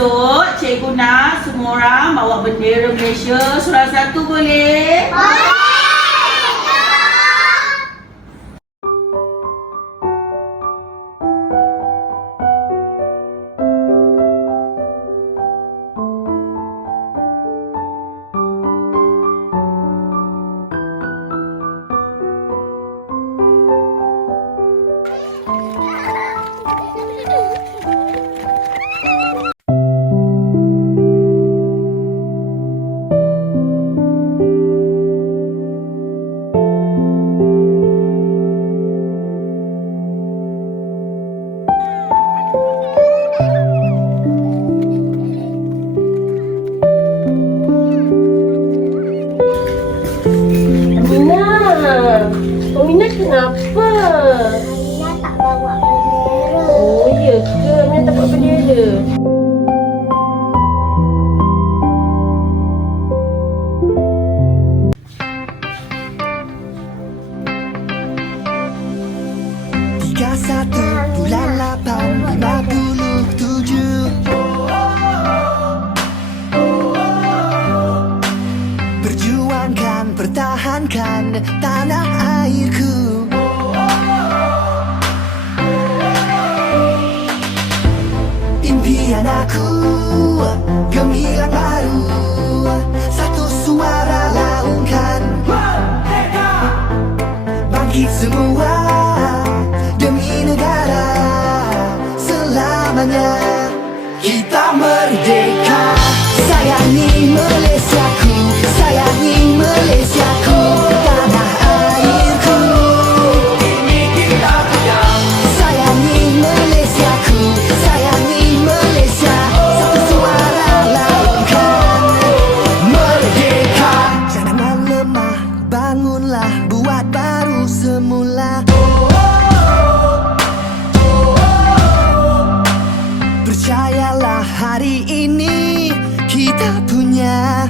esok Cikgu nak semua orang bawa bendera Malaysia surah satu boleh? Amina kenapa? Amina tak bawa bendera. Oh, ya ke? Amina tak bawa bendera. Tiga satu bulan 857. Perjuangkan, pertahankan tanah airku. Impian aku gemilang baru, satu suara laungkan. Bangkit semua demi negara, selamanya kita merdeka. Sayangi Malaysiaku, sayangi Malaysiaku, tanah airku. Ini kita punya. Sayangi Malaysiaku, sayangi Malaysia, satu suara laungkan. Merdeka. Jangan lemah, bangunlah, buat baru semula. Percayalah hari ini kita punya.